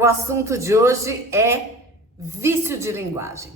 O assunto de hoje é vício de linguagem.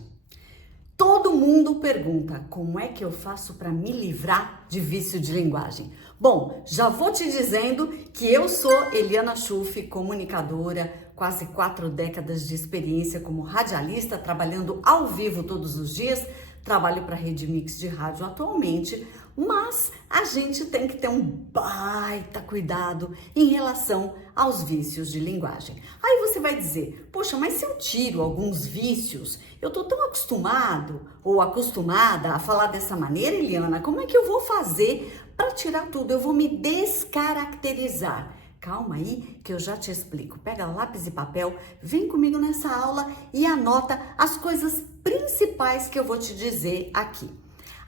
Todo mundo pergunta como é que eu faço para me livrar de vício de linguagem. Bom, já vou te dizendo que eu sou Eliana Schuff, comunicadora, quase 4 décadas de experiência como radialista, trabalhando ao vivo todos os dias. Trabalho para a Rede Mix de rádio atualmente, mas a gente tem que ter um baita cuidado em relação aos vícios de linguagem. Aí você vai dizer, poxa, mas se eu tiro alguns vícios, eu tô tão acostumado ou acostumada a falar dessa maneira, Eliana, como é que eu vou fazer para tirar tudo? Eu vou me descaracterizar. Calma aí que eu já te explico. Pega lápis e papel, vem comigo nessa aula e anota as coisas principais que eu vou te dizer aqui.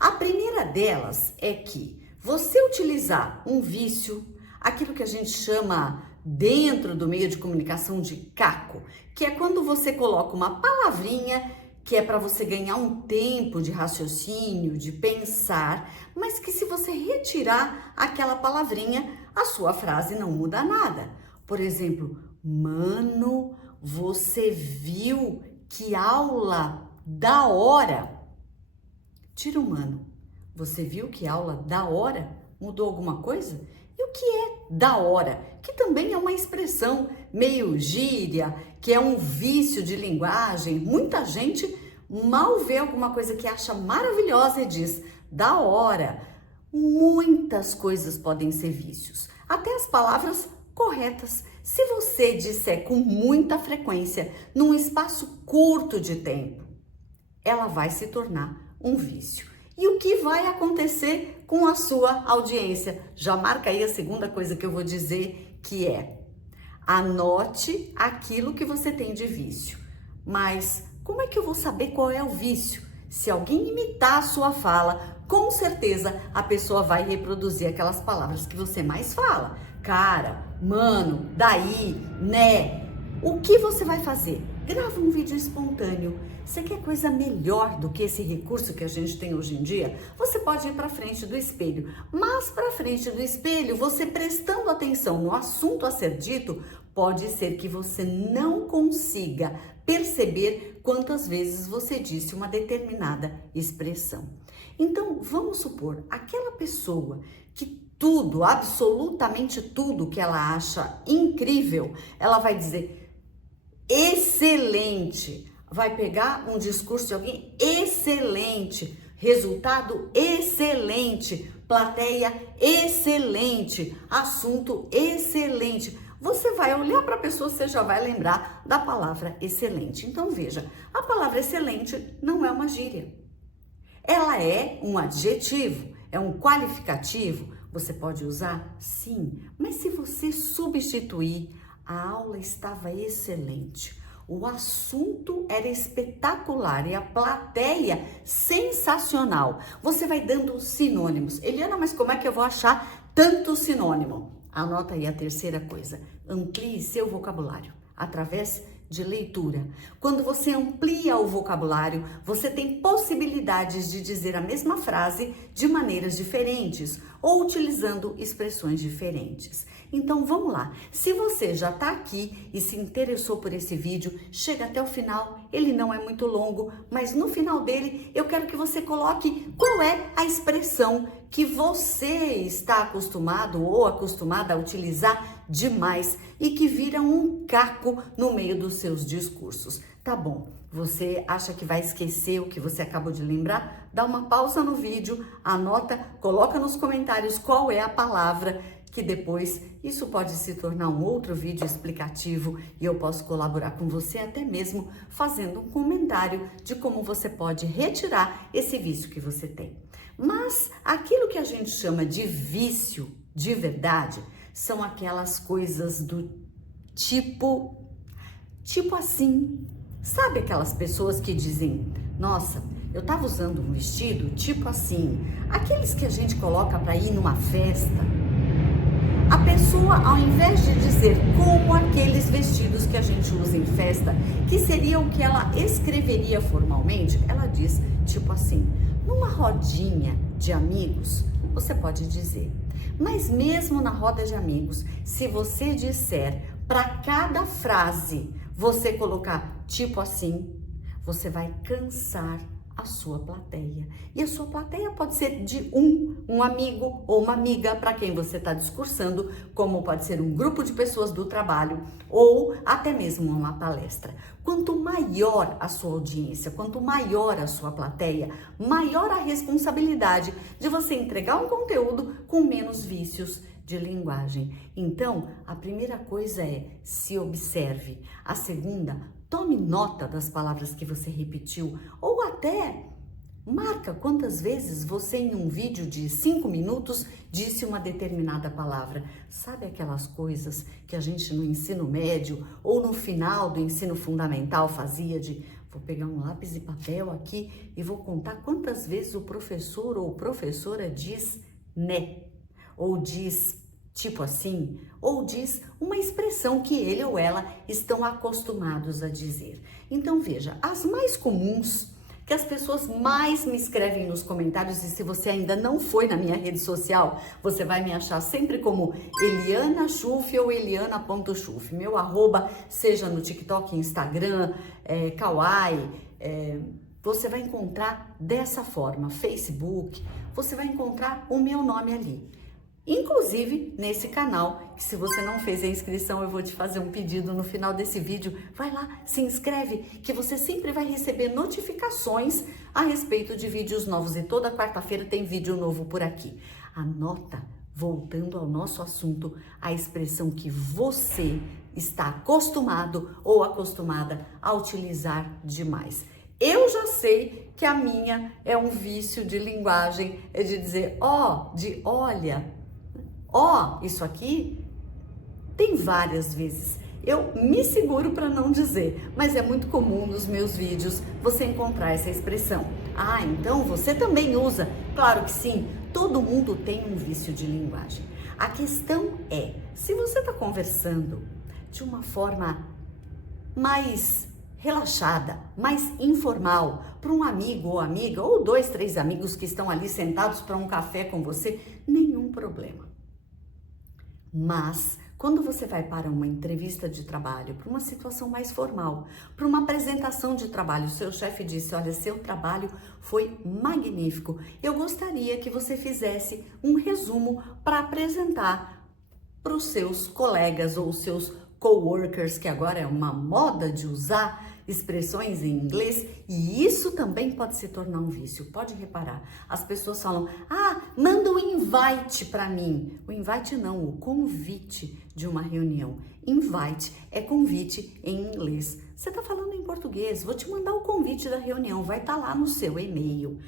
A primeira delas é que você utilizar um vício, aquilo que a gente chama dentro do meio de comunicação de caco, que é quando você coloca uma palavrinha que é para você ganhar um tempo de raciocínio, de pensar, mas que se você retirar aquela palavrinha, a sua frase não muda nada. Por exemplo, mano, você viu que aula da hora? Tira o mano. Você viu que aula da hora? Mudou alguma coisa? E o que é da hora? Que também é uma expressão meio gíria, que é um vício de linguagem. Muita gente mal vê alguma coisa que acha maravilhosa e diz da hora. Muitas coisas podem ser vícios, até as palavras corretas. Se você disser com muita frequência, num espaço curto de tempo, ela vai se tornar um vício. E o que vai acontecer com a sua audiência? Já marca aí a segunda coisa que eu vou dizer, que é: anote aquilo que você tem de vício. Mas como é que eu vou saber qual é o vício? Se alguém imitar a sua fala, com certeza a pessoa vai reproduzir aquelas palavras que você mais fala. Cara, mano, daí, né? O que você vai fazer? Grava um vídeo espontâneo. Você quer coisa melhor do que esse recurso que a gente tem hoje em dia? Você pode ir para frente do espelho, mas para frente do espelho, você prestando atenção no assunto a ser dito, pode ser que você não consiga perceber quantas vezes você disse uma determinada expressão. Então, vamos supor, aquela pessoa que tudo, absolutamente tudo que ela acha incrível, ela vai dizer excelente. Vai pegar um discurso de alguém excelente, resultado excelente, plateia excelente, assunto excelente. Você vai olhar para a pessoa, você já vai lembrar da palavra excelente. Então veja, a palavra excelente não é uma gíria. Ela é um adjetivo, é um qualificativo. Você pode usar? Sim, mas se você substituir, a aula estava excelente. O assunto era espetacular e a plateia sensacional. Você vai dando sinônimos. Eliana, mas como é que eu vou achar tanto sinônimo? Anota aí a terceira coisa. Amplie seu vocabulário através de leitura. Quando você amplia o vocabulário, você tem possibilidades de dizer a mesma frase de maneiras diferentes ou utilizando expressões diferentes. Então vamos lá. Se você já está aqui e se interessou por esse vídeo, chega até o final. Ele não é muito longo, mas no final dele eu quero que você coloque qual é a expressão que você está acostumado ou acostumada a utilizar demais e que vira um caco no meio dos seus discursos. Tá bom, você acha que vai esquecer o que você acabou de lembrar? Dá uma pausa no vídeo, anota, coloca nos comentários qual é a palavra, que depois isso pode se tornar um outro vídeo explicativo e eu posso colaborar com você até mesmo fazendo um comentário de como você pode retirar esse vício que você tem. Mas aquilo que a gente chama de vício de verdade são aquelas coisas do tipo assim. Sabe aquelas pessoas que dizem, nossa, eu tava usando um vestido tipo assim, aqueles que a gente coloca para ir numa festa. A pessoa, ao invés de dizer como aqueles vestidos que a gente usa em festa, que seria o que ela escreveria formalmente, ela diz tipo assim, numa rodinha de amigos, você pode dizer. Mas mesmo na roda de amigos, se você disser para cada frase você colocar tipo assim, você vai cansar a sua plateia. E a sua plateia pode ser de um amigo ou uma amiga para quem você está discursando, como pode ser um grupo de pessoas do trabalho ou até mesmo uma palestra. Quanto maior a sua audiência, quanto maior a sua plateia, maior a responsabilidade de você entregar um conteúdo com menos vícios de linguagem. Então, a primeira coisa é se observe. A segunda, tome nota das palavras que você repetiu ou até marca quantas vezes você em um vídeo de 5 minutos disse uma determinada palavra. Sabe aquelas coisas que a gente no ensino médio ou no final do ensino fundamental fazia de vou pegar um lápis e papel aqui e vou contar quantas vezes o professor ou professora diz né? Ou diz tipo assim, ou diz uma expressão que ele ou ela estão acostumados a dizer. Então veja, as mais comuns, que as pessoas mais me escrevem nos comentários, e se você ainda não foi na minha rede social, você vai me achar sempre como Eliana Schuff ou Eliana.Schuff. Meu arroba, seja no TikTok, Instagram, Kawaii, você vai encontrar dessa forma, Facebook, você vai encontrar o meu nome ali. Inclusive nesse canal, que se você não fez a inscrição, eu vou te fazer um pedido no final desse vídeo. Vai lá, se inscreve, que você sempre vai receber notificações a respeito de vídeos novos. E toda quarta-feira tem vídeo novo por aqui. Anota, voltando ao nosso assunto, a expressão que você está acostumado ou acostumada a utilizar demais. Eu já sei que a minha é um vício de linguagem, é de dizer de olha. Isso aqui tem várias vezes. Eu me seguro para não dizer, mas é muito comum nos meus vídeos você encontrar essa expressão. Então você também usa? Claro que sim, todo mundo tem um vício de linguagem. A questão é, se você está conversando de uma forma mais relaxada, mais informal, para um amigo ou amiga, ou 2, 3 amigos que estão ali sentados para um café com você, nenhum problema. Mas, quando você vai para uma entrevista de trabalho, para uma situação mais formal, para uma apresentação de trabalho, o seu chefe disse, olha, seu trabalho foi magnífico, eu gostaria que você fizesse um resumo para apresentar para os seus colegas ou seus coworkers, que agora é uma moda de usar expressões em inglês, e isso também pode se tornar um vício. Pode reparar, as pessoas falam, manda um invite para mim. O invite não, o convite de uma reunião. Invite é convite em inglês. Você tá falando em português, vou te mandar o convite da reunião, vai estar lá no seu e-mail.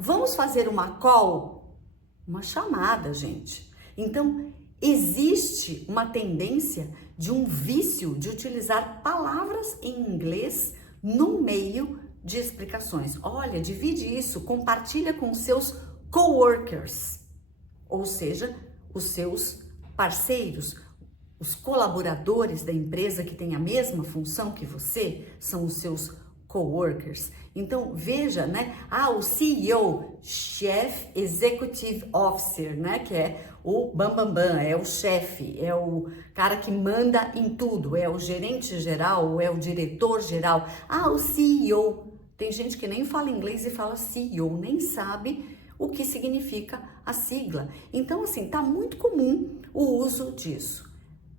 Vamos fazer uma call? Uma chamada, gente. Então, existe uma tendência de um vício de utilizar palavras em inglês no meio de explicações. Olha, divide isso, compartilha com seus coworkers, ou seja, os seus parceiros, os colaboradores da empresa que têm a mesma função que você, são os seus coworkers. Então, veja, né? O CEO, Chief Executive Officer, né? Que é o bambambam, é o chefe, é o cara que manda em tudo, é o gerente geral, é o diretor geral. O CEO. Tem gente que nem fala inglês e fala CEO, nem sabe o que significa a sigla. Então, assim, tá muito comum o uso disso.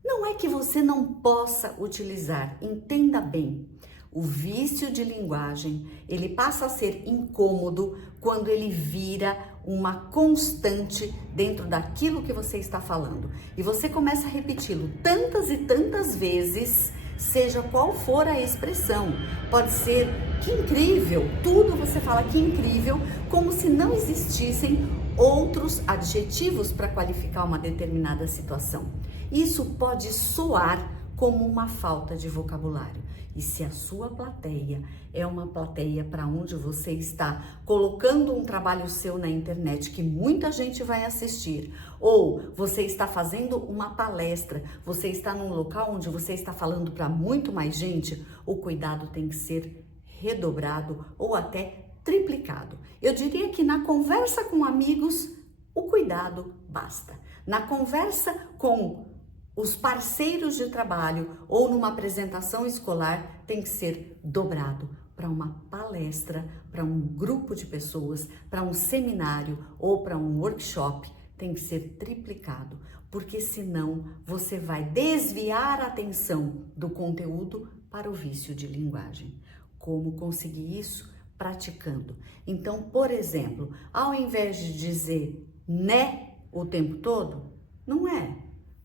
Não é que você não possa utilizar, entenda bem. O vício de linguagem, ele passa a ser incômodo quando ele vira uma constante dentro daquilo que você está falando. E você começa a repeti-lo tantas e tantas vezes, seja qual for a expressão. Pode ser que incrível, tudo você fala que incrível, como se não existissem outros adjetivos para qualificar uma determinada situação. Isso pode soar como uma falta de vocabulário. E se a sua plateia é uma plateia para onde você está colocando um trabalho seu na internet que muita gente vai assistir, ou você está fazendo uma palestra, você está num local onde você está falando para muito mais gente, o cuidado tem que ser redobrado ou até triplicado. Eu diria que na conversa com amigos, o cuidado basta. Na conversa com os parceiros de trabalho ou numa apresentação escolar tem que ser dobrado. Para uma palestra, para um grupo de pessoas, para um seminário ou para um workshop, tem que ser triplicado, porque senão você vai desviar a atenção do conteúdo para o vício de linguagem. Como conseguir isso? Praticando. Então, por exemplo, ao invés de dizer né o tempo todo, não é.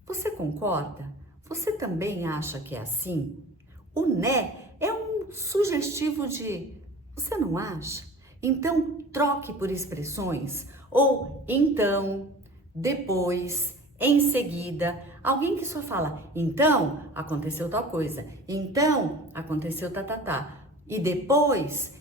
Você concorda? Você também acha que é assim? O né é um sugestivo de você não acha? Então, troque por expressões ou então, depois, em seguida. Alguém que só fala então aconteceu tal coisa, então aconteceu tá. E depois,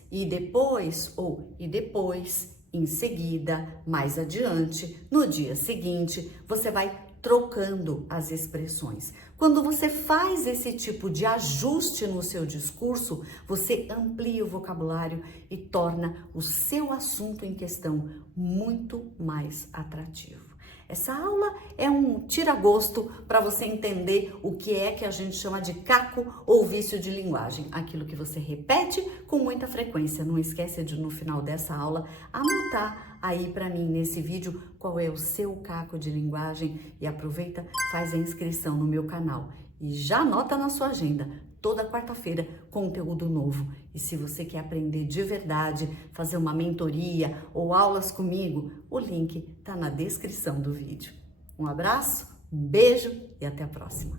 ou e depois, em seguida, mais adiante, no dia seguinte, você vai trocando as expressões. Quando você faz esse tipo de ajuste no seu discurso, você amplia o vocabulário e torna o seu assunto em questão muito mais atrativo. Essa aula é um tira-gosto para você entender o que é que a gente chama de caco ou vício de linguagem. Aquilo que você repete com muita frequência. Não esqueça de, no final dessa aula, anotar aí para mim nesse vídeo qual é o seu caco de linguagem e aproveita, faz a inscrição no meu canal. E já anota na sua agenda, toda quarta-feira, conteúdo novo. E se você quer aprender de verdade, fazer uma mentoria ou aulas comigo, o link está na descrição do vídeo. Um abraço, um beijo e até a próxima.